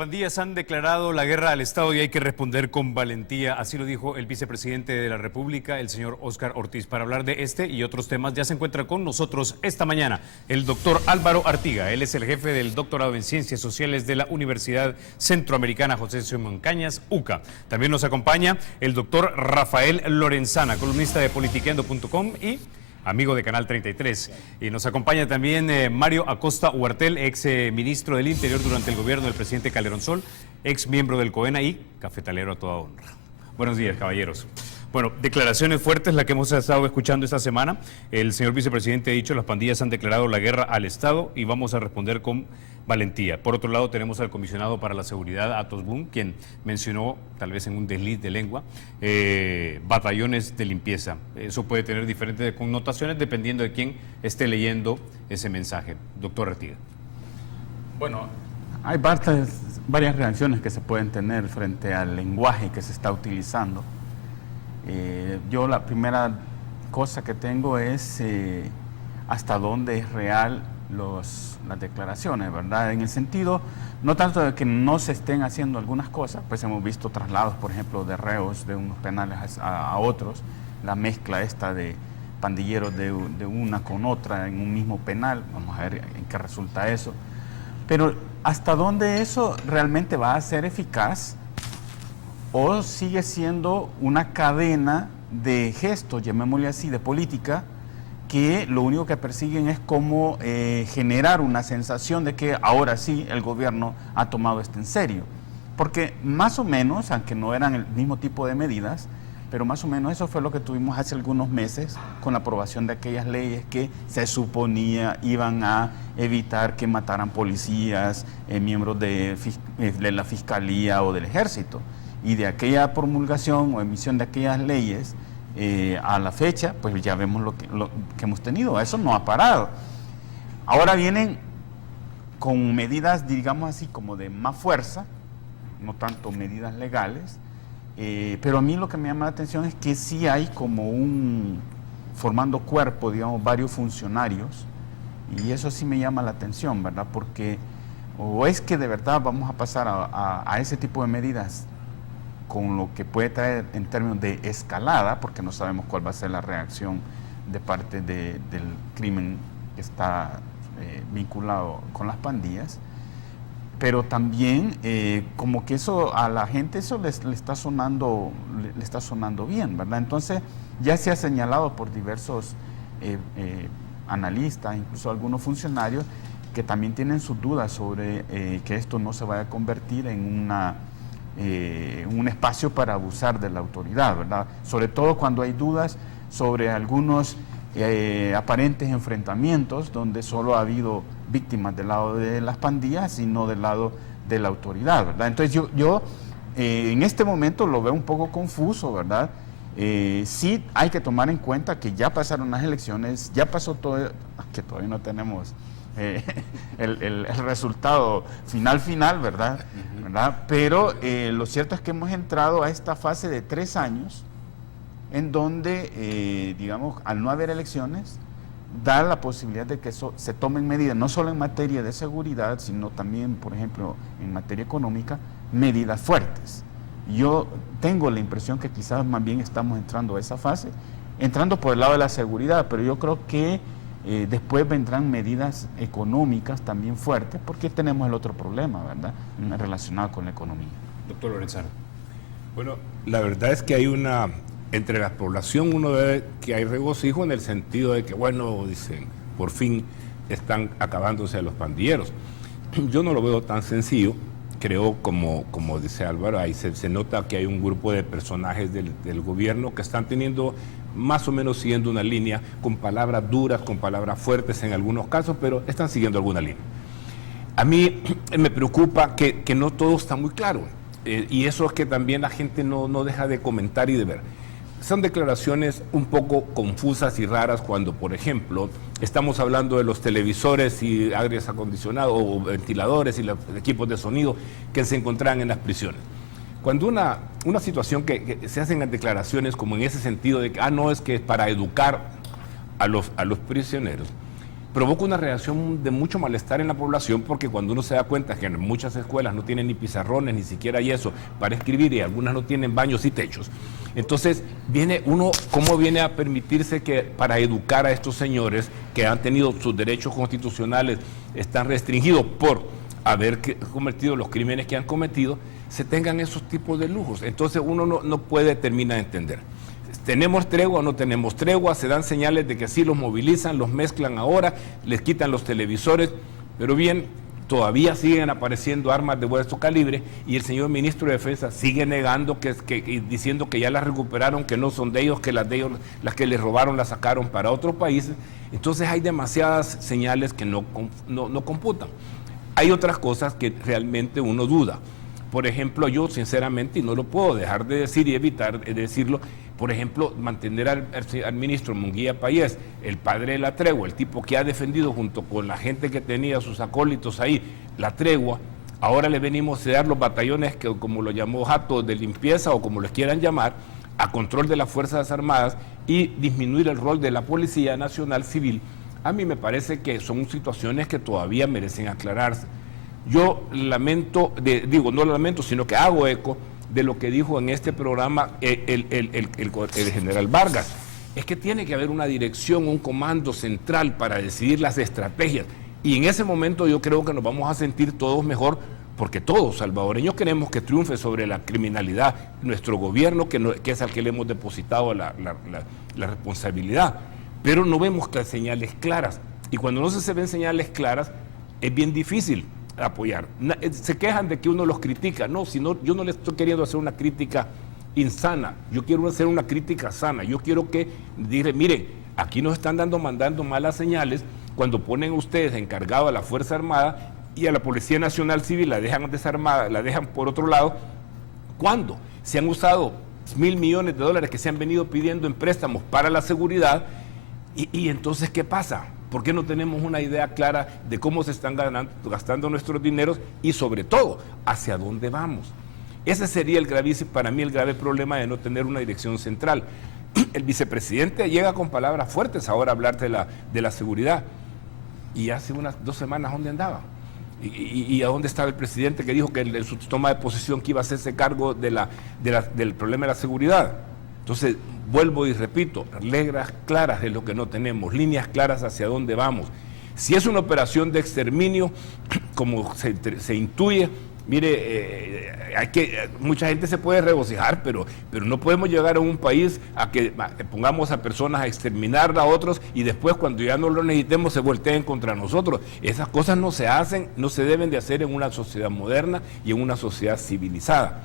pandillas han declarado la guerra al Estado y hay que responder con valentía. Así lo dijo el vicepresidente de la República, el señor Óscar Ortiz. Para hablar de este y otros temas ya se encuentra con nosotros esta mañana el doctor Álvaro Artiga. Él es el jefe del doctorado en Ciencias Sociales de la Universidad Centroamericana José Simón Cañas, UCA. También nos acompaña el doctor Rafael Lorenzana, columnista de politiqueando.com y amigo de Canal 33. Y nos acompaña también Mario Acosta Huartel, ex ministro del Interior durante el gobierno del presidente Calderón Sol, ex miembro del COENA y cafetalero a toda honra. Buenos días, caballeros. Bueno, declaraciones fuertes las que hemos estado escuchando esta semana. El señor vicepresidente ha dicho las pandillas han declarado la guerra al Estado y vamos a responder con valentía. Por otro lado, tenemos al comisionado para la seguridad, Atos Boone, quien mencionó, tal vez en un desliz de lengua, batallones de limpieza. Eso puede tener diferentes connotaciones dependiendo de quién esté leyendo ese mensaje. Doctor Artiga. Bueno, hay varias reacciones que se pueden tener frente al lenguaje que se está utilizando. Yo la primera cosa que tengo es hasta dónde es real las declaraciones, ¿verdad? En el sentido, no tanto de que no se estén haciendo algunas cosas, pues hemos visto traslados, por ejemplo, de reos de unos penales a otros, la mezcla esta de pandilleros de una con otra en un mismo penal, vamos a ver en qué resulta eso. Pero hasta dónde eso realmente va a ser eficaz o sigue siendo una cadena de gestos, llamémosle así, de política, que lo único que persiguen es cómo generar una sensación de que ahora sí el gobierno ha tomado esto en serio. Porque más o menos, aunque no eran el mismo tipo de medidas, pero más o menos eso fue lo que tuvimos hace algunos meses con la aprobación de aquellas leyes que se suponía iban a evitar que mataran policías, miembros de la Fiscalía o del Ejército. Y de aquella promulgación o emisión de aquellas leyes a la fecha, pues ya vemos lo que hemos tenido. Eso no ha parado. Ahora vienen con medidas, digamos así, como de más fuerza, no tanto medidas legales, pero a mí lo que me llama la atención es que sí hay como formando cuerpo, digamos, varios funcionarios, y eso sí me llama la atención, ¿verdad? Porque o es que de verdad vamos a pasar a ese tipo de medidas con lo que puede traer en términos de escalada, porque no sabemos cuál va a ser la reacción de parte del crimen que está vinculado con las pandillas, pero también como que eso a la gente eso le está sonando bien, ¿verdad? Entonces ya se ha señalado por diversos analistas, incluso algunos funcionarios, que también tienen sus dudas sobre que esto no se vaya a convertir en un espacio para abusar de la autoridad, ¿verdad? Sobre todo cuando hay dudas sobre algunos aparentes enfrentamientos donde solo ha habido víctimas del lado de las pandillas y no del lado de la autoridad, ¿verdad? Entonces yo en este momento lo veo un poco confuso, ¿verdad? Sí hay que tomar en cuenta que ya pasaron las elecciones, ya pasó todo, que todavía no tenemos el resultado final, ¿verdad? ¿verdad? Pero lo cierto es que hemos entrado a esta fase de 3 años en donde, digamos, al no haber elecciones, da la posibilidad de que eso se tomen medidas, no solo en materia de seguridad, sino también, por ejemplo, en materia económica, medidas fuertes. Yo tengo la impresión que quizás más bien estamos entrando a esa fase, entrando por el lado de la seguridad, pero yo creo que después vendrán medidas económicas también fuertes, porque tenemos el otro problema, ¿verdad?, relacionado con la economía. Doctor Lorenzana. Bueno, la verdad es que hay entre la población uno ve que hay regocijo en el sentido de que, bueno, dicen, por fin están acabándose los pandilleros. Yo no lo veo tan sencillo. Creo, como dice Álvaro, ahí se nota que hay un grupo de personajes del gobierno que están teniendo más o menos siguiendo una línea con palabras duras, con palabras fuertes en algunos casos, pero están siguiendo alguna línea. A mí me preocupa que no todo está muy claro, y eso es que también la gente no deja de comentar y de ver. Son declaraciones un poco confusas y raras cuando, por ejemplo, estamos hablando de los televisores y aires acondicionados o ventiladores y los equipos de sonido que se encontraban en las prisiones. Cuando una situación que se hacen las declaraciones como en ese sentido de que, no, es que es para educar a los prisioneros, provoca una reacción de mucho malestar en la población, porque cuando uno se da cuenta que en muchas escuelas no tienen ni pizarrones, ni siquiera hay eso para escribir, y algunas no tienen baños y techos, entonces ¿cómo viene a permitirse que para educar a estos señores que han tenido sus derechos constitucionales, están restringidos por haber cometido los crímenes que han cometido, se tengan esos tipos de lujos? Entonces uno no puede terminar de entender. ¿Tenemos tregua o no tenemos tregua? Se dan señales de que sí los movilizan, los mezclan ahora, les quitan los televisores, pero bien, todavía siguen apareciendo armas de vuestro calibre, y el señor ministro de Defensa sigue negando y diciendo que ya las recuperaron, que no son de ellos, que las las que les robaron las sacaron para otros países. Entonces hay demasiadas señales que no computan. Hay otras cosas que realmente uno duda. Por ejemplo, yo sinceramente, y no lo puedo dejar de decir y evitar de decirlo, por ejemplo, mantener al ministro Munguía Payés, el padre de la tregua, el tipo que ha defendido junto con la gente que tenía sus acólitos ahí la tregua, ahora le venimos a dar los batallones, que como lo llamó Jato, de limpieza o como les quieran llamar, a control de las Fuerzas Armadas y disminuir el rol de la Policía Nacional Civil. A mí me parece que son situaciones que todavía merecen aclararse. Yo lamento, no lamento, sino que hago eco de lo que dijo en este programa el general Vargas. Es que tiene que haber una dirección, un comando central para decidir las estrategias. Y en ese momento yo creo que nos vamos a sentir todos mejor, porque todos salvadoreños queremos que triunfe sobre la criminalidad nuestro gobierno, que es al que le hemos depositado la responsabilidad. Pero no vemos señales claras. Y cuando no se ven señales claras, es bien difícil apoyar. Se quejan de que uno los critica. No, yo no les estoy queriendo hacer una crítica insana, yo quiero hacer una crítica sana. Yo quiero que digan, miren, aquí nos están mandando malas señales cuando ponen ustedes encargado a la Fuerza Armada y a la Policía Nacional Civil la dejan desarmada, la dejan por otro lado. ¿Cuándo? Se han usado $1.000 millones que se han venido pidiendo en préstamos para la seguridad, y entonces ¿qué pasa? ¿Por qué no tenemos una idea clara de cómo se están gastando nuestros dineros y sobre todo hacia dónde vamos? Ese sería para mí el grave problema de no tener una dirección central. El vicepresidente llega con palabras fuertes ahora a hablar de la seguridad, y hace unas 2 semanas ¿dónde andaba? ¿Y a dónde estaba el presidente que dijo que en su toma de posesión que iba a hacerse cargo del problema de la seguridad? Entonces, vuelvo y repito, reglas claras de lo que no tenemos, líneas claras hacia dónde vamos. Si es una operación de exterminio, como se intuye, mire, mucha gente se puede regocijar, pero no podemos llegar a un país a que pongamos a personas a exterminar a otros y después cuando ya no lo necesitemos se volteen contra nosotros. Esas cosas no se hacen, no se deben de hacer en una sociedad moderna y en una sociedad civilizada.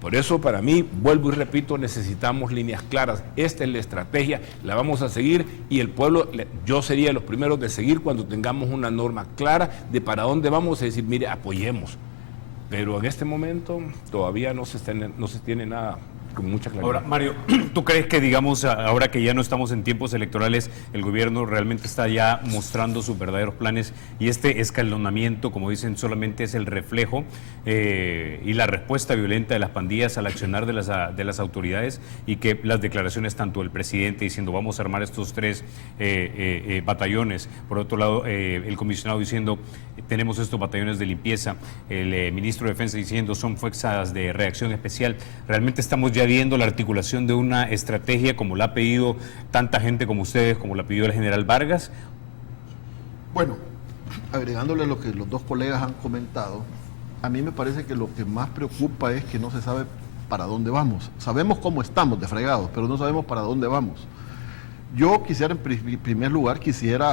Por eso, para mí, vuelvo y repito, necesitamos líneas claras. Esta es la estrategia, la vamos a seguir, y el pueblo, yo sería los primeros de seguir cuando tengamos una norma clara de para dónde vamos, a decir, mire, apoyemos. Pero en este momento todavía no se tiene nada con mucha claridad. Ahora, Mario, ¿tú crees que, digamos, ahora que ya no estamos en tiempos electorales, el gobierno realmente está ya mostrando sus verdaderos planes, y este escalonamiento, como dicen, solamente es el reflejo y la respuesta violenta de las pandillas al accionar de las autoridades, y que las declaraciones tanto del presidente diciendo vamos a armar estos 3 batallones, por otro lado el comisionado diciendo tenemos estos batallones de limpieza, el ministro de Defensa diciendo son fuerzas de reacción especial? ¿Realmente estamos ya viendo la articulación de una estrategia como la ha pedido tanta gente como ustedes, como la pidió el general Vargas? Bueno, agregándole a lo que los 2 colegas han comentado, a mí me parece que lo que más preocupa es que no se sabe para dónde vamos. Sabemos cómo estamos de fregados, pero no sabemos para dónde vamos. Yo quisiera, en primer lugar,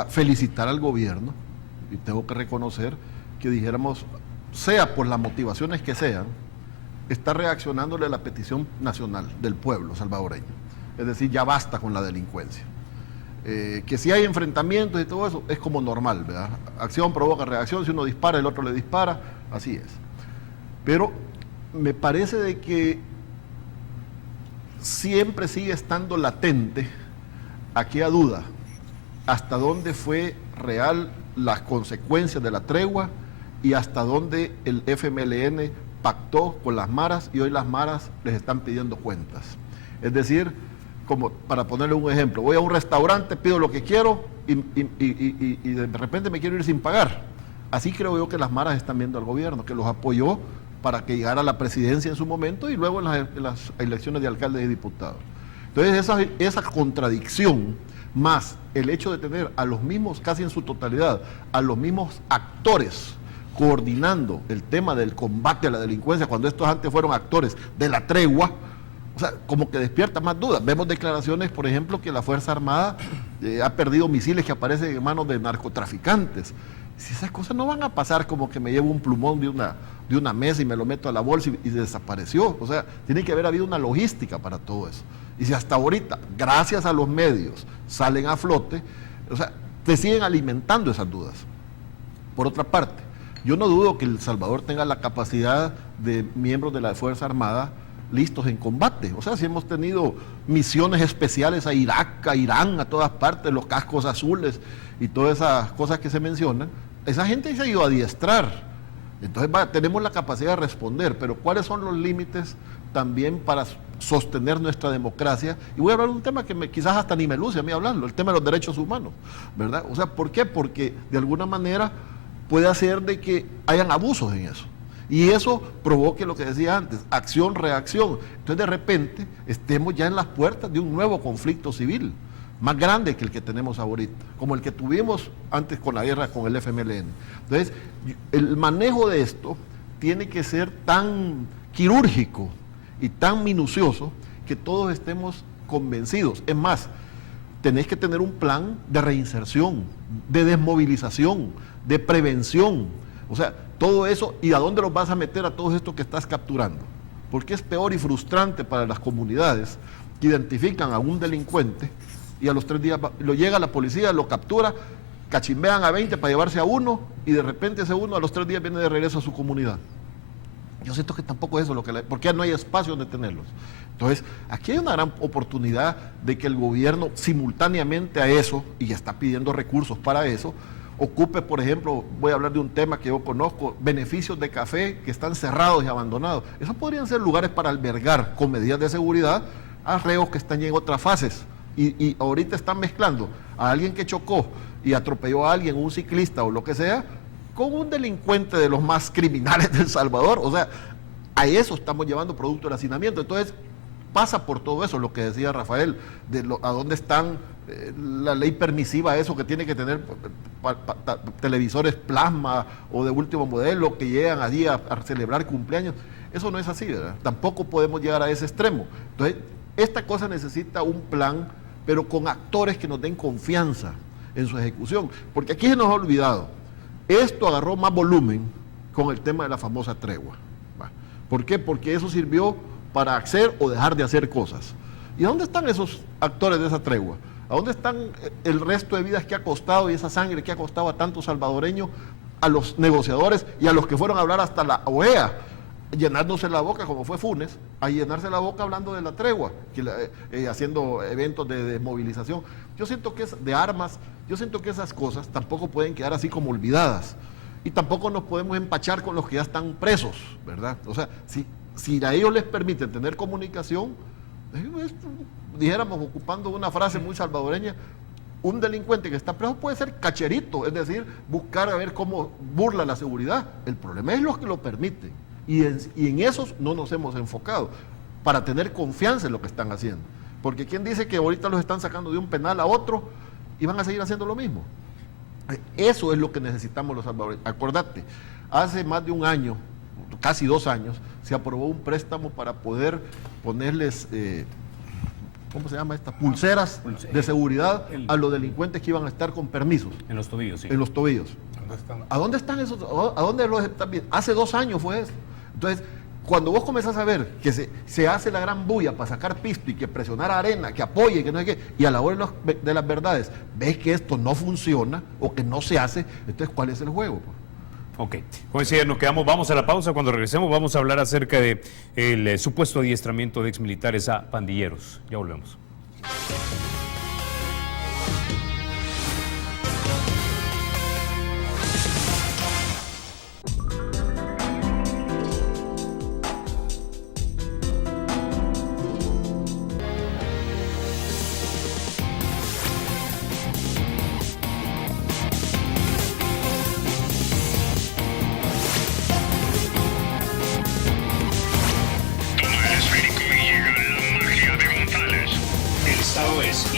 felicitar al gobierno, y tengo que reconocer que dijéramos, sea por las motivaciones que sean, está reaccionándole a la petición nacional del pueblo salvadoreño. Es decir, ya basta con la delincuencia. Que si hay enfrentamientos y todo eso, es como normal, ¿verdad? Acción provoca reacción, si uno dispara, el otro le dispara, así es. Pero me parece de que siempre sigue estando latente aquella duda, hasta dónde fue real las consecuencias de la tregua y hasta dónde el FMLN pactó con las maras y hoy las maras les están pidiendo cuentas. Es decir, como para ponerle un ejemplo, voy a un restaurante, pido lo que quiero y de repente me quiero ir sin pagar. Así creo yo que las maras están viendo al gobierno, que los apoyó para que llegara a la presidencia en su momento y luego en las elecciones de alcaldes y diputados. Entonces esa contradicción, más el hecho de tener a los mismos, casi en su totalidad, a los mismos actores coordinando el tema del combate a la delincuencia, cuando estos antes fueron actores de la tregua, o sea, como que despierta más dudas. Vemos declaraciones, por ejemplo, que la Fuerza Armada ha perdido misiles que aparecen en manos de narcotraficantes. Si esas cosas no van a pasar como que me llevo un plumón de una mesa y me lo meto a la bolsa y desapareció. O sea, tiene que haber habido una logística para todo eso. Y si hasta ahorita, gracias a los medios, salen a flote, o sea, te siguen alimentando esas dudas. Por otra parte, yo no dudo que El Salvador tenga la capacidad de miembros de la Fuerza Armada listos en combate. O sea, si hemos tenido misiones especiales a Irak, a Irán, a todas partes, los cascos azules y todas esas cosas que se mencionan, esa gente se ha ido a adiestrar. Entonces tenemos la capacidad de responder, pero ¿cuáles son los límites también para sostener nuestra democracia? Y voy a hablar de un tema que quizás hasta ni me luce a mí hablarlo, el tema de los derechos humanos, ¿verdad? O sea, ¿por qué? Porque de alguna manera puede hacer de que hayan abusos en eso. Y eso provoque lo que decía antes, acción, reacción. Entonces de repente estemos ya en las puertas de un nuevo conflicto civil, más grande que el que tenemos ahorita, como el que tuvimos antes con la guerra con el FMLN. Entonces, el manejo de esto tiene que ser tan quirúrgico y tan minucioso que todos estemos convencidos. Es más, tenéis que tener un plan de reinserción, de desmovilización, de prevención. O sea, todo eso, ¿y a dónde los vas a meter a todos estos que estás capturando? Porque es peor y frustrante para las comunidades que identifican a un delincuente y a los 3 días lo llega la policía, lo captura, cachimbean a 20 para llevarse a uno y de repente ese uno a los 3 días viene de regreso a su comunidad. Yo siento que tampoco es eso porque no hay espacio donde tenerlos. Entonces, aquí hay una gran oportunidad de que el gobierno simultáneamente a eso, y está pidiendo recursos para eso, ocupe, por ejemplo, voy a hablar de un tema que yo conozco, beneficios de café que están cerrados y abandonados. Esos podrían ser lugares para albergar con medidas de seguridad a reos que están ya en otras fases. Y ahorita están mezclando a alguien que chocó y atropelló a alguien, un ciclista o lo que sea, con un delincuente de los más criminales de El Salvador. O sea, a eso estamos llevando producto del hacinamiento. Entonces, pasa por todo eso, lo que decía Rafael, a dónde están la ley permisiva, eso que tiene que tener televisores plasma o de último modelo que llegan allí a celebrar cumpleaños. Eso no es así, ¿verdad? Tampoco podemos llegar a ese extremo. Entonces, esta cosa necesita un plan, pero con actores que nos den confianza en su ejecución. Porque aquí se nos ha olvidado, esto agarró más volumen con el tema de la famosa tregua. ¿Por qué? Porque eso sirvió para hacer o dejar de hacer cosas. ¿Y dónde están esos actores de esa tregua? ¿A dónde están el resto de vidas que ha costado y esa sangre que ha costado a tantos salvadoreños, a los negociadores y a los que fueron a hablar hasta la OEA, llenándose la boca, como fue Funes, a llenarse la boca hablando de la tregua, haciendo eventos de movilización? Yo siento que de armas, yo siento que esas cosas tampoco pueden quedar así como olvidadas. Y tampoco nos podemos empachar con los que ya están presos, ¿verdad? O sea, si a ellos les permiten tener comunicación, dijéramos, ocupando una frase muy salvadoreña, un delincuente que está preso puede ser cacherito, es decir, buscar a ver cómo burla la seguridad. El problema es los que lo permiten. Y en esos no nos hemos enfocado para tener confianza en lo que están haciendo. Porque ¿quién dice que ahorita los están sacando de un penal a otro y van a seguir haciendo lo mismo? Eso es lo que necesitamos los salvadoreños. Acordate, hace más de un año, casi 2 años, se aprobó un préstamo para poder ponerles, ¿cómo se llama esta? Pulseras de seguridad a los delincuentes que iban a estar con permisos. En los tobillos, sí. En los tobillos. ¿A dónde están esos? ¿A dónde los están viendo? Hace 2 años fue eso. Entonces, cuando vos comenzás a ver que se hace la gran bulla para sacar pisto y que presionar a arena, que apoye, que no sé qué, y a la hora de las verdades ves que esto no funciona o que no se hace, entonces ¿cuál es el juego? Ok, como decía, nos quedamos, vamos a la pausa. Cuando regresemos vamos a hablar acerca de el supuesto adiestramiento de exmilitares a pandilleros. Ya volvemos.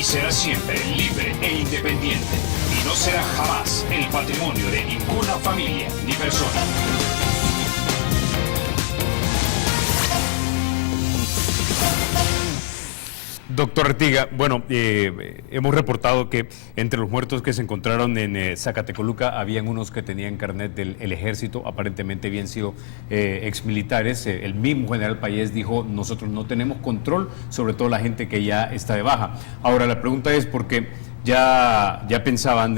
será siempre libre e independiente y no será jamás el patrimonio de ninguna familia ni persona. Doctor Artiga, bueno, hemos reportado que entre los muertos que se encontraron en Zacatecoluca habían unos que tenían carnet del ejército, aparentemente habían sido exmilitares. El mismo general Payés dijo, nosotros no tenemos control sobre toda la gente que ya está de baja. Ahora, la pregunta es porque ya pensaban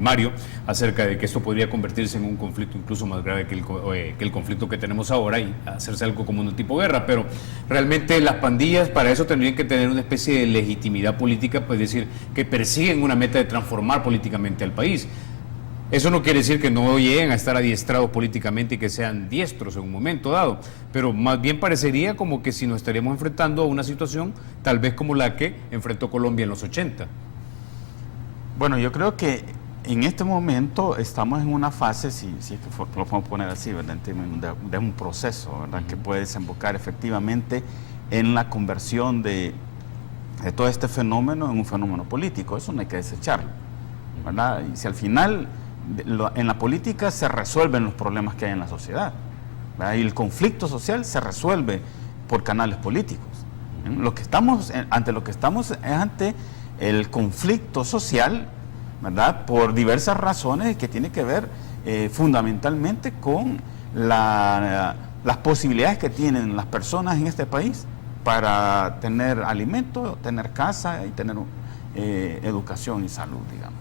Mario, acerca de que esto podría convertirse en un conflicto incluso más grave que el conflicto que tenemos ahora y hacerse algo como un tipo de guerra, pero realmente las pandillas para eso tendrían que tener una especie de legitimidad política, pues decir, que persiguen una meta de transformar políticamente al país. Eso no quiere decir que no lleguen a estar adiestrados políticamente y que sean diestros en un momento dado, pero más bien parecería como que si nos estaríamos enfrentando a una situación tal vez como la que enfrentó Colombia en los 80. Bueno, yo creo que en este momento estamos en una fase, si es que lo podemos poner así, ¿verdad?, en términos de un proceso, ¿verdad?, que puede desembocar efectivamente en la conversión de todo este fenómeno en un fenómeno político. Eso no hay que desecharlo, ¿verdad? Y si al final en la política se resuelven los problemas que hay en la sociedad, ¿verdad?, y el conflicto social se resuelve por canales políticos. Lo que estamos es ante el conflicto social, ¿verdad?, por diversas razones que tiene que ver fundamentalmente con las posibilidades que tienen las personas en este país para tener alimento, tener casa y tener educación y salud, digamos,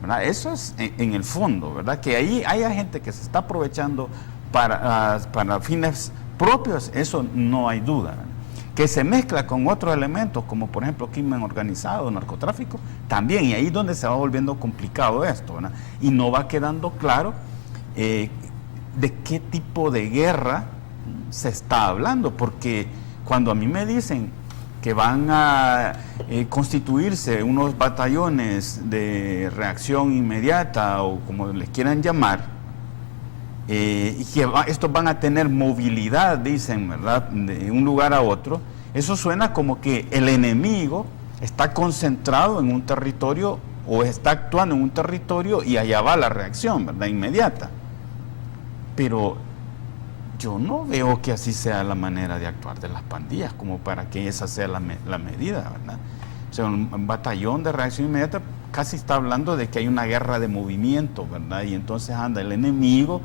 ¿verdad? Eso es en el fondo, ¿verdad? Que ahí haya gente que se está aprovechando para fines propios, eso no hay duda, ¿verdad? Que se mezcla con otros elementos, como por ejemplo crimen organizado, narcotráfico, también, y ahí es donde se va volviendo complicado esto, ¿verdad? Y no va quedando claro de qué tipo de guerra se está hablando, porque cuando a mí me dicen que van a constituirse unos batallones de reacción inmediata, o como les quieran llamar, y que estos van a tener movilidad, dicen, ¿verdad?, de un lugar a otro, eso suena como que el enemigo está concentrado en un territorio o está actuando en un territorio y allá va la reacción, ¿verdad?, inmediata. Pero yo no veo que así sea la manera de actuar de las pandillas, como para que esa sea la medida, ¿verdad? O sea, un batallón de reacción inmediata casi está hablando de que hay una guerra de movimiento, ¿verdad? Y entonces anda el enemigo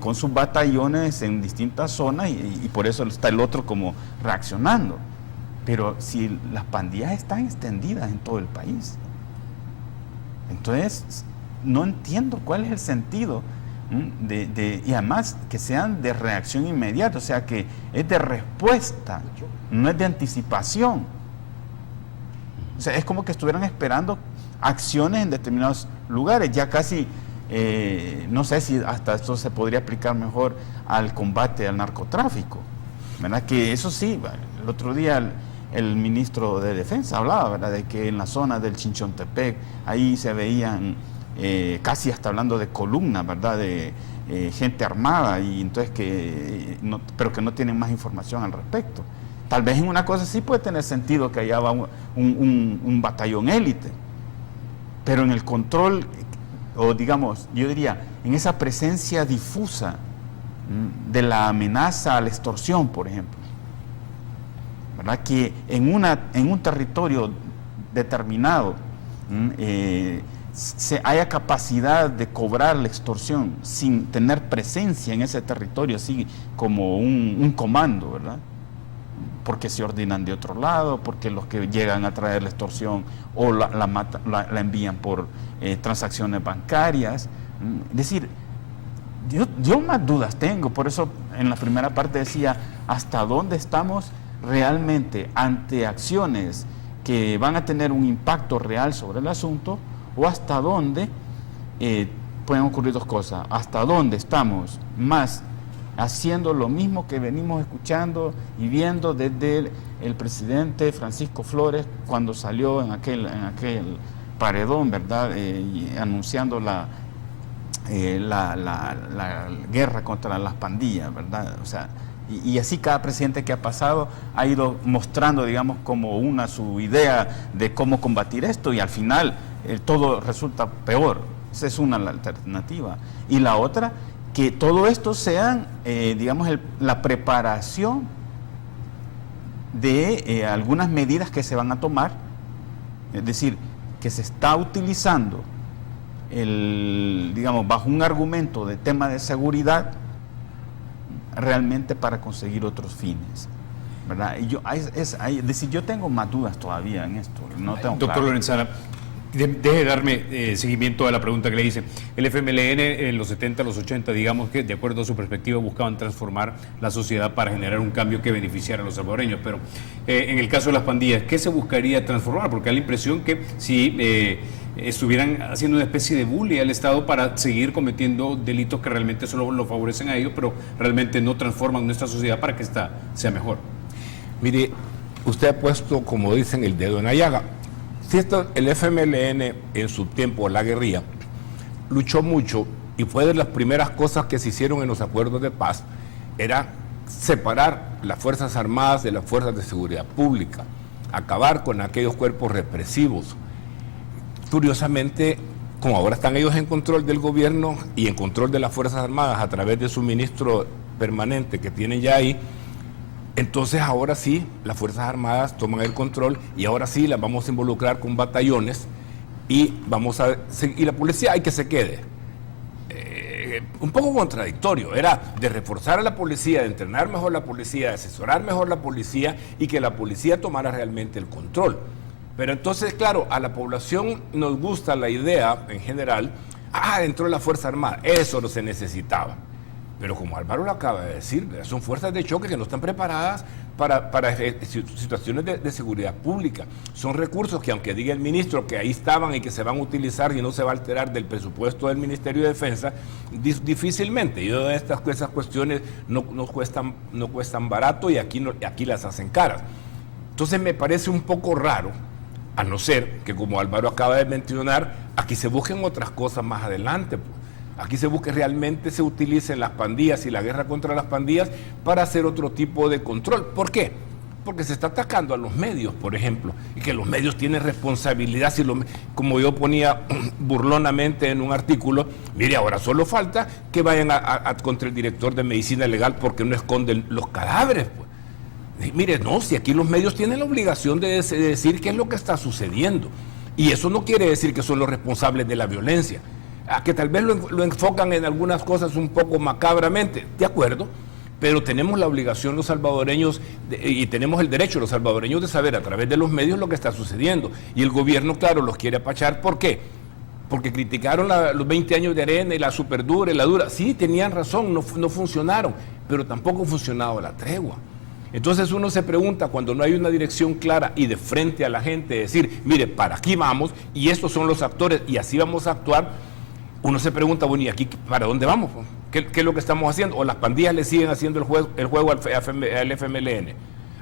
con sus batallones en distintas zonas y por eso está el otro como reaccionando. Pero si las pandillas están extendidas en todo el país, entonces no entiendo cuál es el sentido y además que sean de reacción inmediata, o sea que es de respuesta, no es de anticipación. O sea, es como que estuvieran esperando acciones en determinados lugares, ya casi, no sé si hasta esto se podría aplicar mejor al combate al narcotráfico, ¿verdad? Que eso sí, el otro día el ministro de Defensa hablaba, ¿verdad?, de que en la zona del Chinchontepec, ahí se veían casi hasta hablando de columnas, ¿verdad?, de gente armada, y entonces pero que no tienen más información al respecto. Tal vez en una cosa sí puede tener sentido que allá va un batallón élite, pero en el control, o digamos, yo diría, en esa presencia difusa de la amenaza a la extorsión, por ejemplo, ¿verdad?, que en un territorio determinado haya capacidad de cobrar la extorsión sin tener presencia en ese territorio, así como un comando, ¿verdad?, porque se ordenan de otro lado, porque los que llegan a traer la extorsión o la envían por transacciones bancarias. Es decir, yo más dudas tengo, por eso en la primera parte decía, ¿hasta dónde estamos realmente ante acciones que van a tener un impacto real sobre el asunto, o hasta dónde pueden ocurrir dos cosas? ¿Hasta dónde estamos más haciendo lo mismo que venimos escuchando y viendo desde el presidente Francisco Flores cuando salió en aquel paredón, ¿verdad?, anunciando la guerra contra las pandillas, ¿verdad? O sea, Y así cada presidente que ha pasado ha ido mostrando, digamos, como su idea de cómo combatir esto, y al final todo resulta peor. Esa es una alternativa. Y la otra, que todo esto sean, digamos, la preparación de algunas medidas que se van a tomar, es decir, que se está utilizando, digamos, bajo un argumento de tema de seguridad, realmente para conseguir otros fines, ¿verdad? Y es decir, yo tengo más dudas todavía en esto. No tengo Doctor claro. Lorenzana, deje darme seguimiento a la pregunta que le hice. El FMLN en los 70, los 80, digamos que de acuerdo a su perspectiva buscaban transformar la sociedad para generar un cambio que beneficiara a los salvadoreños, pero en el caso de las pandillas, ¿qué se buscaría transformar? Porque da la impresión que si estuvieran haciendo una especie de bully al Estado para seguir cometiendo delitos que realmente solo lo favorecen a ellos, pero realmente no transforman nuestra sociedad para que esta sea mejor. Mire, usted ha puesto, como dicen, el dedo en la llaga. Si el FMLN en su tiempo, la guerrilla, luchó mucho, y fue de las primeras cosas que se hicieron en los acuerdos de paz, era separar las Fuerzas Armadas de las Fuerzas de Seguridad Pública, acabar con aquellos cuerpos represivos. Curiosamente, como ahora están ellos en control del gobierno y en control de las Fuerzas Armadas a través de su ministro permanente que tienen ya ahí, entonces ahora sí las Fuerzas Armadas toman el control y ahora sí las vamos a involucrar con batallones y la policía hay que se quede. Un poco contradictorio, era de reforzar a la policía, de entrenar mejor la policía, de asesorar mejor la policía y que la policía tomara realmente el control. Pero entonces, claro, a la población nos gusta la idea en general, entró la Fuerza Armada, eso no se necesitaba. Pero como Álvaro lo acaba de decir, son fuerzas de choque que no están preparadas para situaciones de seguridad pública. Son recursos que, aunque diga el ministro que ahí estaban y que se van a utilizar y no se va a alterar del presupuesto del Ministerio de Defensa, difícilmente. Esas cuestiones no cuestan barato y aquí las hacen caras. Entonces me parece un poco raro, a no ser que, como Álvaro acaba de mencionar, aquí se busquen otras cosas más adelante, pues. Aquí se busque realmente se utilicen las pandillas y la guerra contra las pandillas para hacer otro tipo de control. ¿Por qué? Porque se está atacando a los medios, por ejemplo, y que los medios tienen responsabilidad. Como yo ponía burlonamente en un artículo, mire, ahora solo falta que vayan contra el director de medicina legal porque no esconden los cadáveres, pues. Y mire, no, si aquí los medios tienen la obligación de decir qué es lo que está sucediendo. Y eso no quiere decir que son los responsables de la violencia. A que tal vez lo enfocan en algunas cosas un poco macabramente, de acuerdo, pero tenemos la obligación los salvadoreños y tenemos el derecho los salvadoreños de saber a través de los medios lo que está sucediendo. Y el gobierno, claro, los quiere apachar. ¿Por qué? Porque criticaron los 20 años de Arena y la superdura y la dura. Sí, tenían razón, no funcionaron, pero tampoco ha funcionado la tregua. Entonces uno se pregunta, cuando no hay una dirección clara y de frente a la gente decir, mire, para aquí vamos y estos son los actores y así vamos a actuar, uno se pregunta, bueno, ¿y aquí para dónde vamos? ¿Qué es lo que estamos haciendo? ¿O las pandillas le siguen haciendo el juego al FMLN?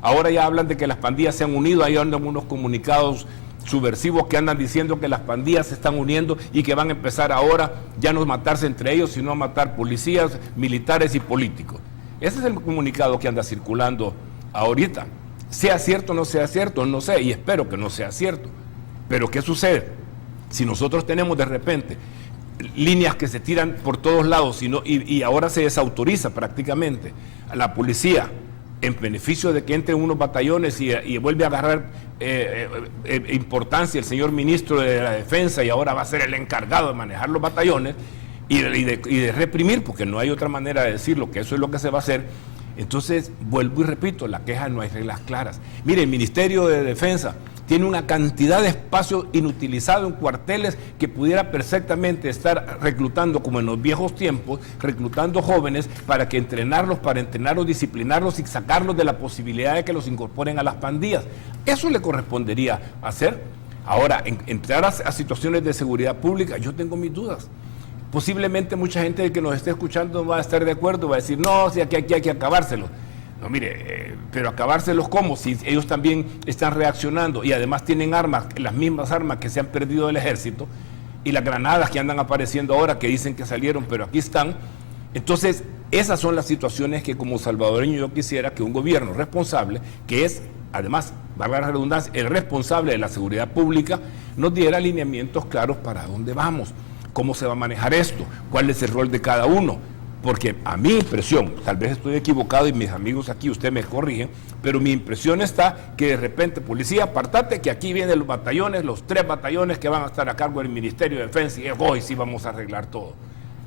Ahora ya hablan de que las pandillas se han unido, ahí andan unos comunicados subversivos que andan diciendo que las pandillas se están uniendo y que van a empezar ahora ya no a matarse entre ellos, sino a matar policías, militares y políticos. Ese es el comunicado que anda circulando ahorita. Sea cierto o no sea cierto, no sé, y espero que no sea cierto. Pero ¿qué sucede? Si nosotros tenemos de repente líneas que se tiran por todos lados y ahora se desautoriza prácticamente a la policía en beneficio de que entren unos batallones y vuelve a agarrar importancia el señor ministro de la Defensa y ahora va a ser el encargado de manejar los batallones y de reprimir, porque no hay otra manera de decirlo, que eso es lo que se va a hacer. Entonces, vuelvo y repito, la queja no hay reglas claras. Mire, el Ministerio de Defensa tiene una cantidad de espacio inutilizado en cuarteles que pudiera perfectamente estar reclutando, como en los viejos tiempos, reclutando jóvenes para entrenarlos, disciplinarlos y sacarlos de la posibilidad de que los incorporen a las pandillas. Eso le correspondería hacer. Ahora, entrar a situaciones de seguridad pública, yo tengo mis dudas. Posiblemente mucha gente que nos esté escuchando va a estar de acuerdo, va a decir, no, si aquí hay que acabárselos. No, mire, pero acabárselos ¿cómo? Si ellos también están reaccionando y además tienen armas, las mismas armas que se han perdido del ejército y las granadas que andan apareciendo ahora que dicen que salieron, pero aquí están. Entonces, esas son las situaciones que como salvadoreño yo quisiera que un gobierno responsable, que es, además, valga la redundancia, el responsable de la seguridad pública, nos diera alineamientos claros para dónde vamos, cómo se va a manejar esto, cuál es el rol de cada uno. Porque a mi impresión, tal vez estoy equivocado y mis amigos aquí, usted me corrigen, pero mi impresión está que de repente, policía, apartate, que aquí vienen los batallones, los 3 batallones que van a estar a cargo del Ministerio de Defensa, y hoy sí vamos a arreglar todo.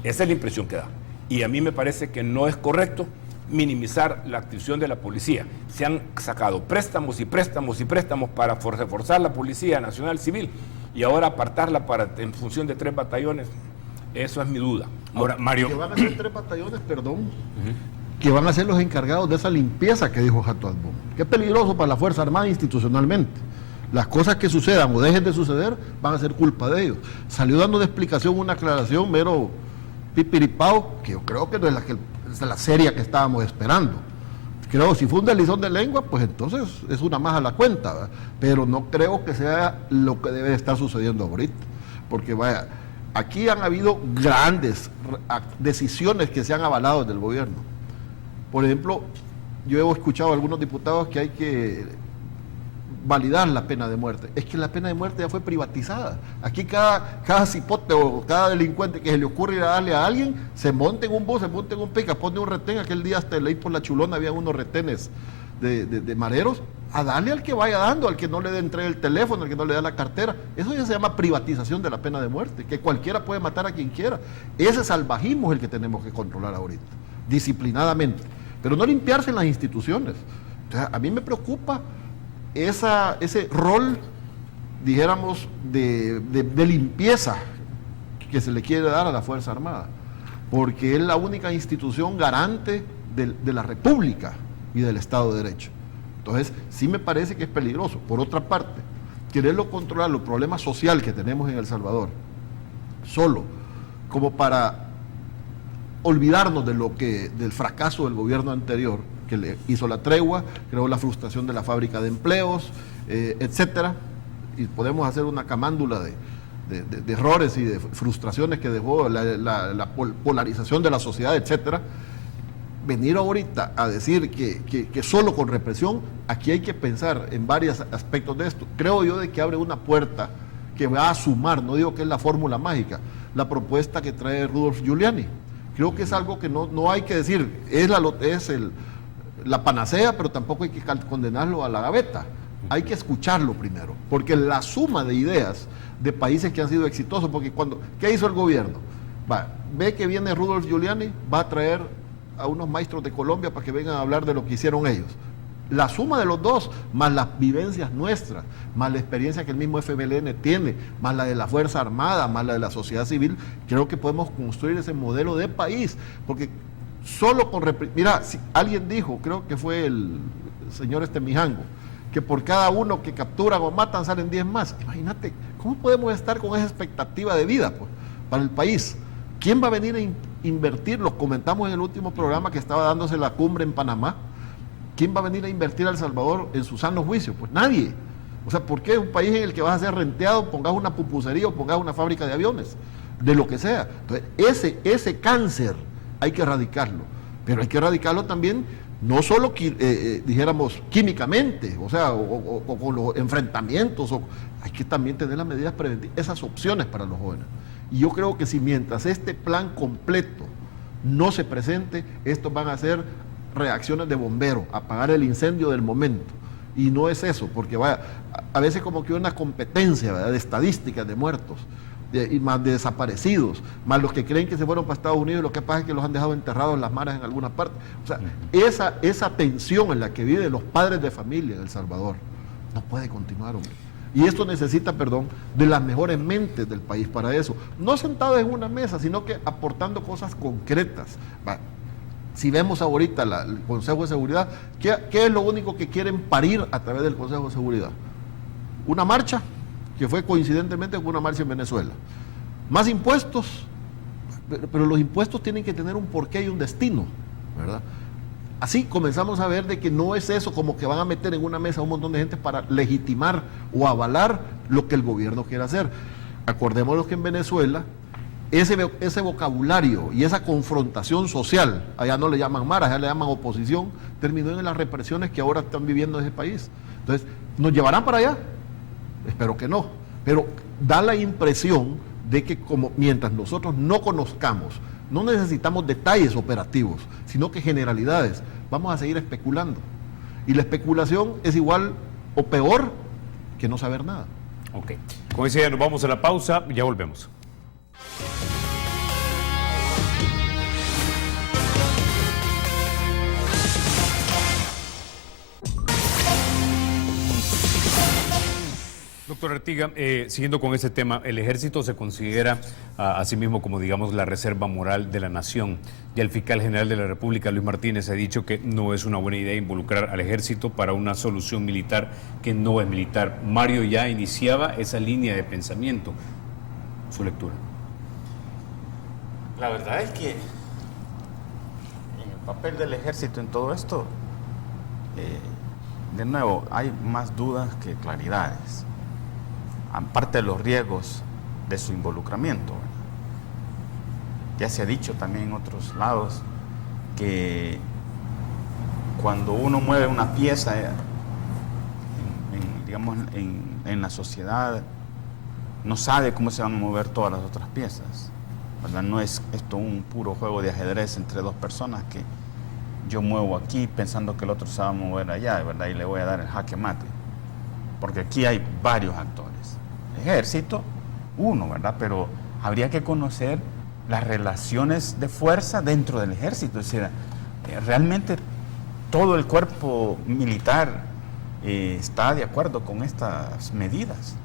Esa es la impresión que da. Y a mí me parece que no es correcto minimizar la acción de la policía. Se han sacado préstamos y préstamos y préstamos para reforzar la Policía Nacional Civil, y ahora apartarla en función de 3 batallones, eso es mi duda. Ahora, Mario. Que van a ser 3 batallones, perdón, que van a ser los encargados de esa limpieza que dijo Jato Albón. Que es peligroso para la Fuerza Armada institucionalmente. Las cosas que sucedan o dejen de suceder van a ser culpa de ellos. Salió dando de explicación una aclaración mero pipiripao, que yo creo que no es la seria que estábamos esperando. Creo, si fue un deslizón de lengua, pues entonces es una más a la cuenta, ¿verdad? Pero no creo que sea lo que debe estar sucediendo ahorita. Porque vaya, aquí han habido grandes decisiones que se han avalado del gobierno. Por ejemplo, yo he escuchado a algunos diputados que hay que validar la pena de muerte. Es que la pena de muerte ya fue privatizada. Aquí cada cipote o cada delincuente que se le ocurre ir a darle a alguien, se monta en un bus, se monta en un pica, pone un retén. Aquel día hasta leí por la Chulona, había unos retenes de mareros, a darle al que vaya dando, al que no le entregue el teléfono, al que no le da la cartera. Eso ya se llama privatización de la pena de muerte, que cualquiera puede matar a quien quiera. Ese salvajismo es el que tenemos que controlar ahorita, disciplinadamente, pero no limpiarse en las instituciones. Entonces, a mí me preocupa ese rol, dijéramos, de limpieza que se le quiere dar a la Fuerza Armada, porque es la única institución garante de la República y del Estado de Derecho. Entonces, sí me parece que es peligroso. Por otra parte, quererlo controlar, los problemas sociales que tenemos en El Salvador, solo como para olvidarnos del fracaso del gobierno anterior, que le hizo la tregua, creó la frustración de la fábrica de empleos, etcétera, y podemos hacer una camándula de errores y de frustraciones que dejó la polarización de la sociedad, etcétera. Venir ahorita a decir que solo con represión, aquí hay que pensar en varios aspectos de esto. Creo yo de que abre una puerta que va a sumar, no digo que es la fórmula mágica, la propuesta que trae Rudolph Giuliani. Creo que es algo que no hay que decir, es la panacea, pero tampoco hay que condenarlo a la gaveta. Hay que escucharlo primero, porque la suma de ideas de países que han sido exitosos, porque ¿qué hizo el gobierno? Ve que viene Rudolph Giuliani, va a traer a unos maestros de Colombia para que vengan a hablar de lo que hicieron ellos. La suma de los dos, más las vivencias nuestras, más la experiencia que el mismo FMLN tiene, más la de la Fuerza Armada, más la de la sociedad civil, creo que podemos construir ese modelo de país, porque solo con mira, si alguien dijo, creo que fue el señor Mijango, que por cada uno que capturan o matan salen 10 más. Imagínate, ¿cómo podemos estar con esa expectativa de vida para el país? ¿Quién va a venir a invertir? Lo comentamos en el último programa que estaba dándose la cumbre en Panamá. ¿Quién va a venir a invertir a El Salvador en su sano juicio? Pues nadie. O sea, ¿por qué un país en el que vas a ser renteado, pongas una pupusería o pongas una fábrica de aviones? De lo que sea. Entonces, ese cáncer hay que erradicarlo, pero hay que erradicarlo también, no solo, dijéramos, químicamente, o sea, o con los enfrentamientos, hay que también tener las medidas preventivas, esas opciones para los jóvenes. Y yo creo que si mientras este plan completo no se presente, estos van a ser reacciones de bombero, apagar el incendio del momento. Y no es eso, porque a veces como que una competencia, ¿verdad?, de estadísticas de muertos, y más de desaparecidos, más los que creen que se fueron para Estados Unidos, y lo que pasa es que los han dejado enterrados en las maras en alguna parte. O sea, esa tensión en la que viven los padres de familia en El Salvador no puede continuar, hombre. Y esto necesita, de las mejores mentes del país para eso. No sentados en una mesa, sino que aportando cosas concretas. Si vemos ahorita el Consejo de Seguridad, ¿qué es lo único que quieren parir a través del Consejo de Seguridad? Una marcha, que fue coincidentemente con una marcha en Venezuela. Más impuestos, pero los impuestos tienen que tener un porqué y un destino, ¿verdad? Así comenzamos a ver de que no es eso como que van a meter en una mesa a un montón de gente para legitimar o avalar lo que el gobierno quiere hacer. Acordémonos que en Venezuela ese vocabulario y esa confrontación social, allá no le llaman maras, allá le llaman oposición, terminó en las represiones que ahora están viviendo en ese país. Entonces, ¿nos llevarán para allá? Espero que no, pero da la impresión de que como mientras nosotros no conozcamos, no necesitamos detalles operativos, sino que generalidades, vamos a seguir especulando. Y la especulación es igual o peor que no saber nada. Ok, como decía, nos vamos a la pausa y ya volvemos. Doctor Artiga, siguiendo con este tema, el ejército se considera a sí mismo como, digamos, la reserva moral de la nación. Ya el fiscal general de la República, Luis Martínez, ha dicho que no es una buena idea involucrar al ejército para una solución militar que no es militar. Mario ya iniciaba esa línea de pensamiento. Su lectura. La verdad es que en el papel del ejército en todo esto, de nuevo, hay más dudas que claridades. Aparte de los riesgos de su involucramiento. Ya se ha dicho también en otros lados que cuando uno mueve una pieza en la sociedad, no sabe cómo se van a mover todas las otras piezas, ¿verdad? No es esto un puro juego de ajedrez entre dos personas que yo muevo aquí pensando que el otro se va a mover allá, ¿verdad? Y le voy a dar el jaque mate, porque aquí hay varios actores. Ejército, uno, ¿verdad? Pero habría que conocer las relaciones de fuerza dentro del ejército. Es decir, realmente todo el cuerpo militar está de acuerdo con estas medidas,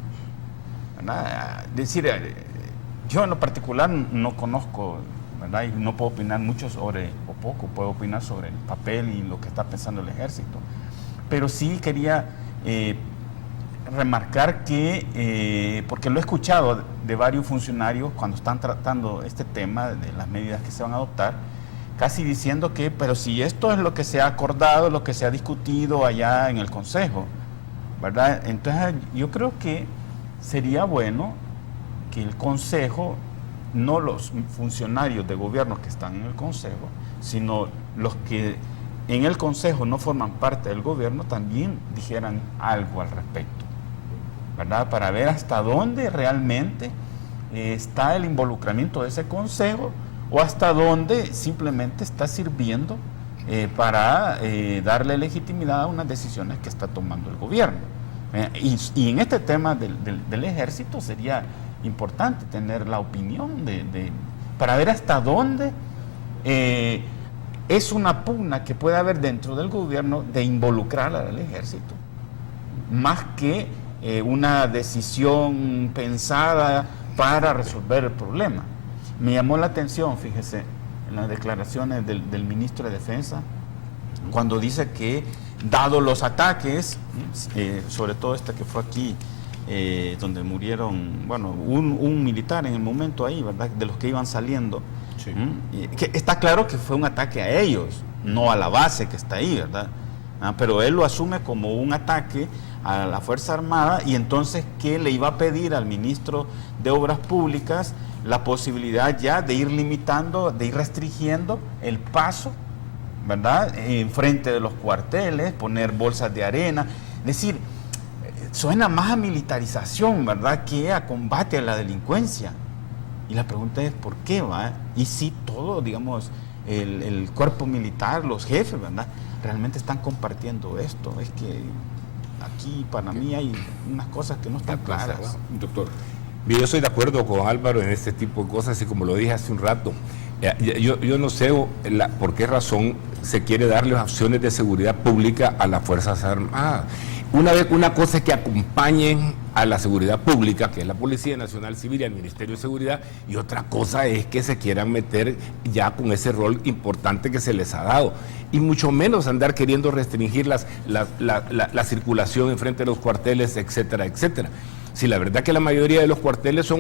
¿verdad? Es decir, yo en lo particular no conozco, ¿verdad? Y no puedo opinar mucho sobre, o poco, puedo opinar sobre el papel y lo que está pensando el ejército. Pero sí quería remarcar que, porque lo he escuchado de varios funcionarios cuando están tratando este tema de las medidas que se van a adoptar, casi diciendo que, pero si esto es lo que se ha acordado, lo que se ha discutido allá en el Consejo, ¿verdad? Entonces yo creo que sería bueno que el Consejo, no los funcionarios de gobierno que están en el Consejo, sino los que en el Consejo no forman parte del gobierno, también dijeran algo al respecto, ¿verdad? Para ver hasta dónde realmente está el involucramiento de ese Consejo o hasta dónde simplemente está sirviendo para darle legitimidad a unas decisiones que está tomando el gobierno. Y en este tema del ejército sería importante tener la opinión para ver hasta dónde es una pugna que puede haber dentro del gobierno de involucrar al ejército, más que una decisión pensada para resolver el problema. Me llamó la atención, fíjese, en las declaraciones del ministro de Defensa, cuando dice que, dado los ataques, sobre todo este que fue aquí, donde murieron, bueno, un militar en el momento ahí, ¿verdad?, de los que iban saliendo, sí. Que está claro que fue un ataque a ellos, no a la base que está ahí, ¿verdad? Pero él lo asume como un ataque a la Fuerza Armada, y entonces que le iba a pedir al ministro de Obras Públicas la posibilidad ya de ir limitando, de ir restringiendo el paso, ¿verdad?, en frente de los cuarteles, poner bolsas de arena. Es decir, suena más a militarización, ¿verdad?, que a combate a la delincuencia. Y la pregunta es, ¿por qué, va? Y si todo, digamos, el cuerpo militar, los jefes, ¿verdad?, realmente están compartiendo esto. Es que aquí para mí hay unas cosas que no están claras. Doctor, yo estoy de acuerdo con Álvaro en este tipo de cosas, y como lo dije hace un rato, yo no sé por qué razón se quiere darle opciones de seguridad pública a las Fuerzas Armadas. Una cosa es que acompañen a la seguridad pública, que es la Policía Nacional Civil y el Ministerio de Seguridad, y otra cosa es que se quieran meter ya con ese rol importante que se les ha dado, y mucho menos andar queriendo restringir la circulación en frente de los cuarteles, etcétera, etcétera. Si la verdad que la mayoría de los cuarteles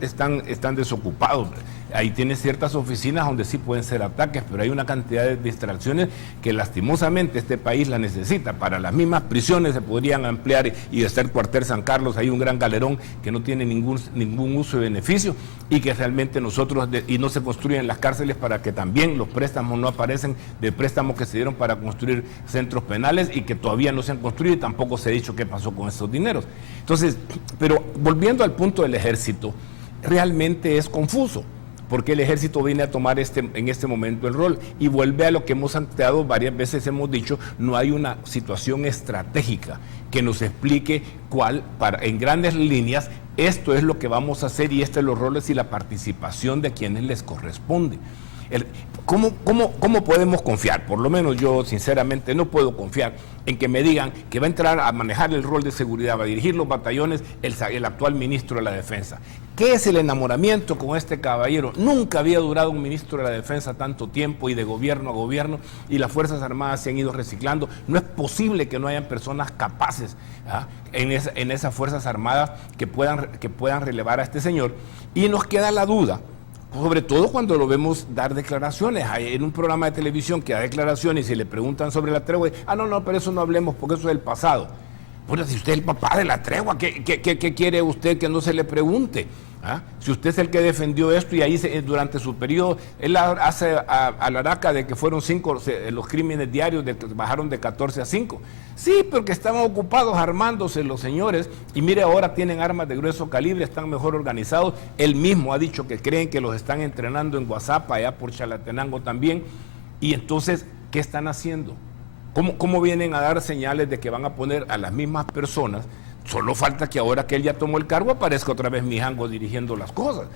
están desocupados, ahí tiene ciertas oficinas donde sí pueden ser ataques, pero hay una cantidad de distracciones que lastimosamente este país la necesita. Para las mismas prisiones se podrían ampliar y hacer cuartel San Carlos, hay un gran galerón que no tiene ningún uso y beneficio, y que realmente nosotros, y no se construyen las cárceles para que también los préstamos no aparecen de préstamos que se dieron para construir centros penales y que todavía no se han construido y tampoco se ha dicho qué pasó con esos dineros. Entonces, pero volviendo al punto del ejército, realmente es confuso, porque el ejército viene a tomar en este momento el rol y vuelve a lo que hemos planteado varias veces, hemos dicho, no hay una situación estratégica que nos explique en grandes líneas, esto es lo que vamos a hacer y estos son los roles y la participación de quienes les corresponde. ¿Cómo podemos confiar? Por lo menos yo sinceramente no puedo confiar en que me digan que va a entrar a manejar el rol de seguridad, va a dirigir los batallones el actual ministro de la Defensa. ¿Qué es el enamoramiento con este caballero? Nunca había durado un ministro de la Defensa tanto tiempo y de gobierno a gobierno, y las Fuerzas Armadas se han ido reciclando. No es posible que no hayan personas capaces en esas Fuerzas Armadas que puedan relevar a este señor. Y nos queda la duda, sobre todo cuando lo vemos dar declaraciones. En un programa de televisión que da declaraciones y se le preguntan sobre la tregua, no, pero eso no hablemos porque eso es del pasado. Bueno, si usted es el papá de la tregua, ¿qué quiere usted que no se le pregunte? Si usted es el que defendió esto y ahí durante su periodo, él hace a la araca de que fueron 5 los crímenes diarios, bajaron de 14 a 5. Sí, porque estaban ocupados armándose los señores, y mire, ahora tienen armas de grueso calibre, están mejor organizados. Él mismo ha dicho que creen que los están entrenando en Guazapa, allá por Chalatenango también. Y entonces, ¿qué están haciendo? ¿Cómo vienen a dar señales de que van a poner a las mismas personas? Solo falta que ahora que él ya tomó el cargo aparezca otra vez Mijango dirigiendo las cosas.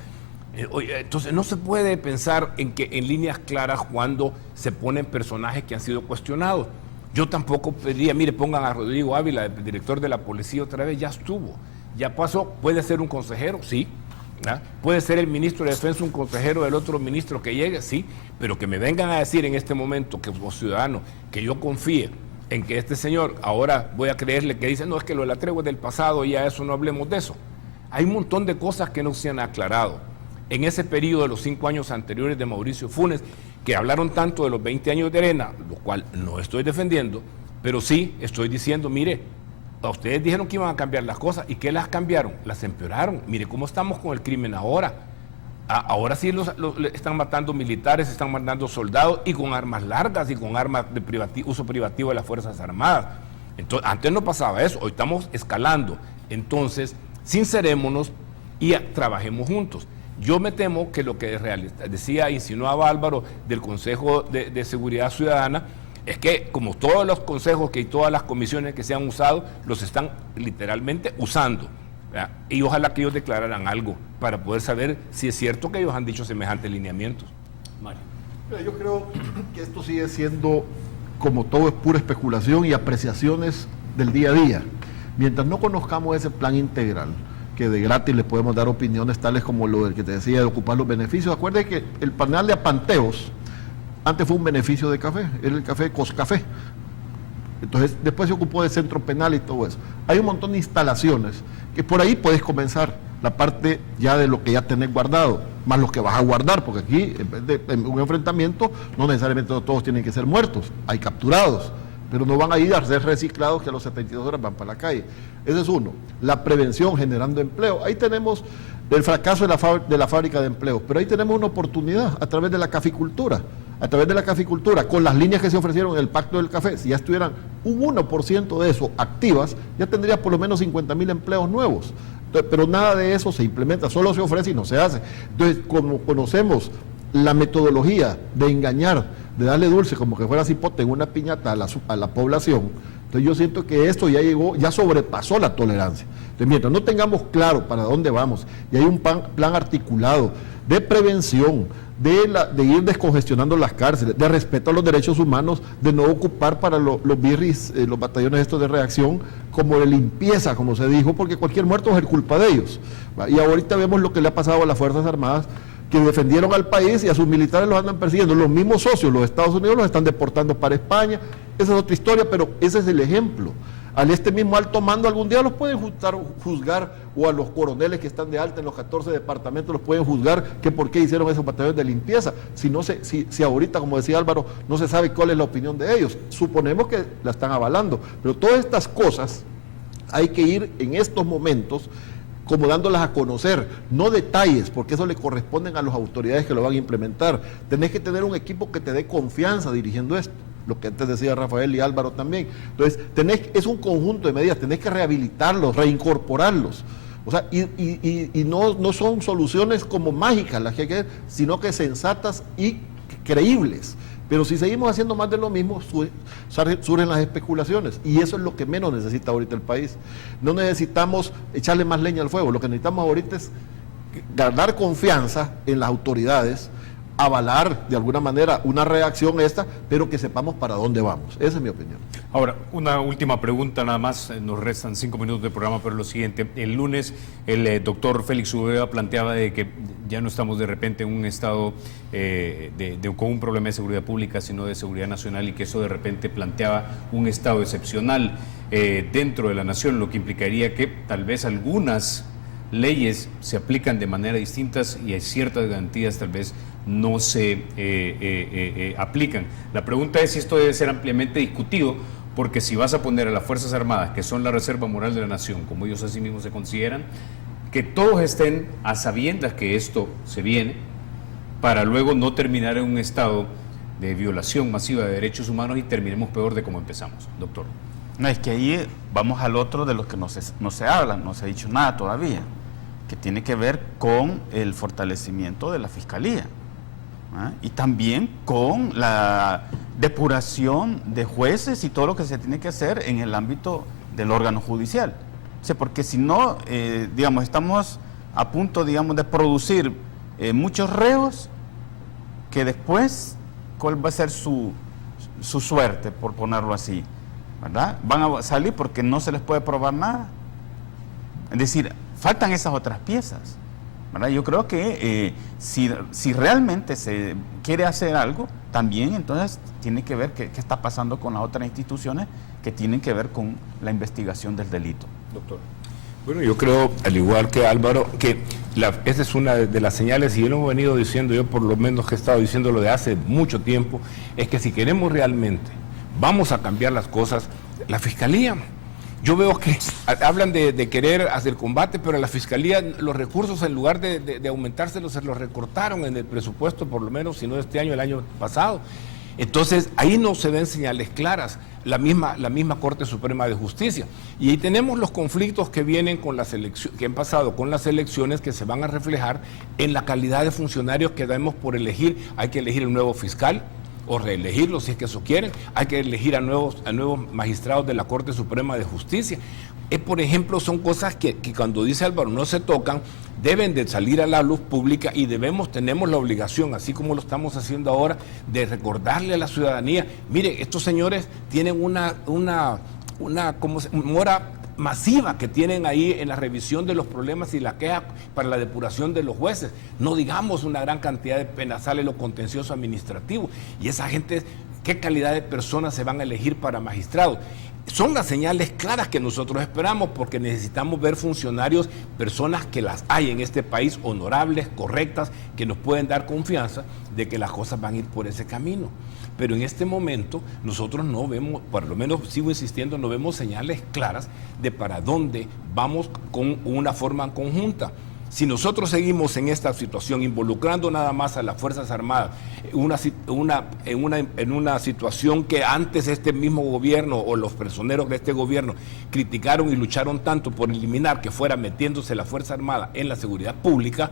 Entonces no se puede pensar en líneas claras cuando se ponen personajes que han sido cuestionados. Yo tampoco pediría, mire, pongan a Rodrigo Ávila, el director de la policía, otra vez, ya estuvo, ya pasó. Puede ser un consejero, sí. Puede ser el ministro de Defensa un consejero del otro ministro que llegue, sí, pero que me vengan a decir en este momento, que como ciudadano, que yo confíe en que este señor, ahora voy a creerle que dice, no, es que lo de la tregua es del pasado y a eso no hablemos de eso. Hay un montón de cosas que no se han aclarado. En ese periodo de los 5 años anteriores de Mauricio Funes, que hablaron tanto de los 20 años de Arena, lo cual no estoy defendiendo, pero sí estoy diciendo, mire, a ustedes dijeron que iban a cambiar las cosas, ¿y qué las cambiaron? Las empeoraron. Mire cómo estamos con el crimen ahora. Ahora sí están matando militares, están matando soldados, y con armas largas y con armas de uso privativo de las Fuerzas Armadas. Entonces, antes no pasaba eso, hoy estamos escalando. Entonces, sincerémonos y trabajemos juntos. Yo me temo que lo que insinuaba Álvaro del Consejo de Seguridad Ciudadana, es que como todos los consejos y todas las comisiones que se han usado, los están literalmente usando. ¿Verdad? Y ojalá que ellos declararan algo para poder saber si es cierto que ellos han dicho semejantes lineamientos. Mario. Yo creo que esto sigue siendo, como todo, es pura especulación y apreciaciones del día a día. Mientras no conozcamos ese plan integral, que de gratis le podemos dar opiniones tales como lo del que te decía de ocupar los beneficios. Acuérdate que el panel de Apanteos antes fue un beneficio de café, era el café Coscafé. Entonces después se ocupó de centro penal y todo eso. Hay un montón de instalaciones que por ahí puedes comenzar la parte ya de lo que ya tenés guardado, más los que vas a guardar, porque aquí en un enfrentamiento no necesariamente todos tienen que ser muertos, hay capturados, pero no van a ir a ser reciclados que a los 72 horas van para la calle. Ese es uno. La prevención generando empleo. Ahí tenemos el fracaso de la fábrica de empleos, pero ahí tenemos una oportunidad a través de la caficultura. A través de la caficultura, con las líneas que se ofrecieron en el Pacto del Café, si ya estuvieran un 1% de eso activas, ya tendría por lo menos 50,000 empleos nuevos. Entonces, pero nada de eso se implementa, solo se ofrece y no se hace. Entonces, como conocemos la metodología de engañar, de darle dulce como que fuera cipote en una piñata a la población, entonces yo siento que esto ya llegó, ya sobrepasó la tolerancia. Entonces, mientras no tengamos claro para dónde vamos y hay un plan articulado de prevención, de ir descongestionando las cárceles, de respeto a los derechos humanos, de no ocupar para los birris, los batallones estos de reacción, como de limpieza, como se dijo, porque cualquier muerto es culpa de ellos. Y ahorita vemos lo que le ha pasado a las Fuerzas Armadas, que defendieron al país y a sus militares los andan persiguiendo. Los mismos socios, los Estados Unidos, los están deportando para España. Esa es otra historia, pero ese es el ejemplo. Al este mismo alto mando algún día los pueden juzgar, o a los coroneles que están de alta en los 14 departamentos los pueden juzgar que por qué hicieron esos batallones de limpieza. Si ahorita, como decía Álvaro, no se sabe cuál es la opinión de ellos. Suponemos que la están avalando, pero todas estas cosas hay que ir en estos momentos como dándolas a conocer, no detalles, porque eso le corresponden a las autoridades que lo van a implementar. Tenés que tener un equipo que te dé confianza dirigiendo esto, lo que antes decía Rafael y Álvaro también. Entonces, es un conjunto de medidas, tenés que rehabilitarlos, reincorporarlos. O sea, y no son soluciones como mágicas las que hay que hacer, sino que sensatas y creíbles. Pero si seguimos haciendo más de lo mismo, surgen las especulaciones, y eso es lo que menos necesita ahorita el país. No necesitamos echarle más leña al fuego, lo que necesitamos ahorita es ganar confianza en las autoridades, avalar de alguna manera una reacción pero que sepamos para dónde vamos. Esa es mi opinión. Ahora, una última pregunta nada más, nos restan 5 minutos de programa, pero lo siguiente, el lunes el doctor Félix Ubeda planteaba de que ya no estamos de repente en un estado con un problema de seguridad pública, sino de seguridad nacional, y que eso de repente planteaba un estado excepcional dentro de la nación, lo que implicaría que tal vez algunas leyes se aplican de manera distinta y hay ciertas garantías tal vez no se aplican. La pregunta es si esto debe ser ampliamente discutido, porque si vas a poner a las Fuerzas Armadas, que son la reserva moral de la nación, como ellos así mismos se consideran, que todos estén a sabiendas que esto se viene, para luego no terminar en un estado de violación masiva de derechos humanos y terminemos peor de como empezamos, doctor. No, es que ahí vamos al otro de lo que no se habla, no se ha dicho nada todavía, que tiene que ver con el fortalecimiento de la Fiscalía, ¿ah? Y también con la depuración de jueces y todo lo que se tiene que hacer en el ámbito del órgano judicial. O sea, porque si no, digamos, estamos a punto, digamos, de producir muchos reos que después, ¿cuál va a ser su suerte, por ponerlo así? ¿Verdad? Van a salir porque no se les puede probar nada. Es decir, faltan esas otras piezas, ¿verdad? Yo creo que si realmente se quiere hacer algo, también entonces tiene que ver qué está pasando con las otras instituciones que tienen que ver con la investigación del delito. Doctor. Bueno, yo creo, al igual que Álvaro, que esa es una de las señales, y yo lo he venido diciendo, yo por lo menos que he estado diciéndolo de hace mucho tiempo, es que si queremos realmente, vamos a cambiar las cosas, la Fiscalía. Yo veo que hablan de querer hacer combate, pero a la Fiscalía los recursos, en lugar de aumentárselos, se los recortaron en el presupuesto, por lo menos, si no este año, el año pasado. Entonces, ahí no se ven señales claras, la misma Corte Suprema de Justicia. Y ahí tenemos los conflictos que vienen con las elecciones, que han pasado con las elecciones, que se van a reflejar en la calidad de funcionarios que damos por elegir. Hay que elegir un nuevo fiscal, o reelegirlo si es que eso quieren, hay que elegir a nuevos magistrados de la Corte Suprema de Justicia. Por ejemplo, son cosas que cuando dice Álvaro no se tocan, deben de salir a la luz pública y tenemos la obligación, así como lo estamos haciendo ahora, de recordarle a la ciudadanía, mire, estos señores tienen una mora masiva que tienen ahí en la revisión de los problemas y la queja para la depuración de los jueces, no digamos una gran cantidad de penasales, lo contencioso administrativo, y esa gente, ¿qué calidad de personas se van a elegir para magistrados? Son las señales claras que nosotros esperamos, porque necesitamos ver funcionarios, personas que las hay en este país, honorables, correctas, que nos pueden dar confianza de que las cosas van a ir por ese camino. Pero en este momento nosotros no vemos, por lo menos sigo insistiendo, no vemos señales claras de para dónde vamos con una forma conjunta. Si nosotros seguimos en esta situación, involucrando nada más a las Fuerzas Armadas, en una situación que antes este mismo gobierno o los personeros de este gobierno criticaron y lucharon tanto por eliminar, que fuera metiéndose la Fuerza Armada en la seguridad pública,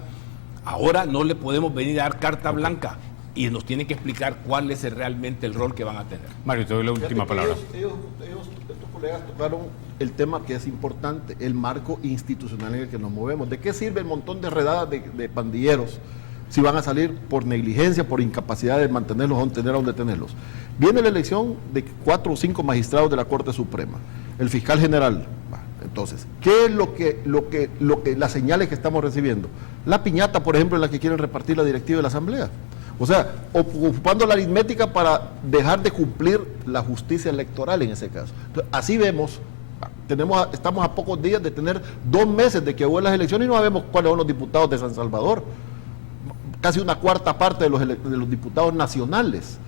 ahora no le podemos venir a dar carta blanca y nos tienen que explicar cuál es realmente el rol que van a tener. Mario, te doy la última palabra. Estos colegas tocaron el tema que es importante, el marco institucional en el que nos movemos. ¿De qué sirve el montón de redadas de pandilleros si van a salir por negligencia, por incapacidad de mantenerlos o tener a donde tenerlos? Viene la elección de 4 o 5 magistrados de la Corte Suprema, el fiscal general. Entonces, ¿qué es lo que las señales que estamos recibiendo? La piñata, por ejemplo, en la que quieren repartir la directiva de la Asamblea. O sea, ocupando la aritmética para dejar de cumplir la justicia electoral en ese caso. Entonces, así vemos estamos a pocos días de tener 2 meses de que hubo las elecciones y no sabemos cuáles son los diputados de San Salvador. Casi una cuarta parte de los diputados nacionales.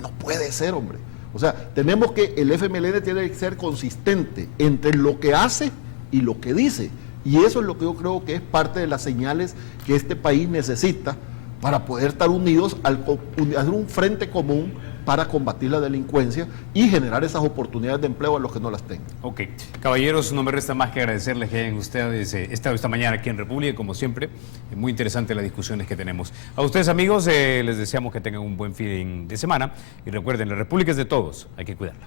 No puede ser, hombre. O sea, tenemos que, el FMLN tiene que ser consistente entre lo que hace y lo que dice. Y eso es lo que yo creo que es parte de las señales que este país necesita para poder estar unidos, hacer un frente común para combatir la delincuencia y generar esas oportunidades de empleo a los que no las tengan. Ok. Caballeros, no me resta más que agradecerles que hayan ustedes estado esta mañana aquí en República, como siempre. Muy interesante las discusiones que tenemos. A ustedes, amigos, les deseamos que tengan un buen fin de semana. Y recuerden, la República es de todos, hay que cuidarla.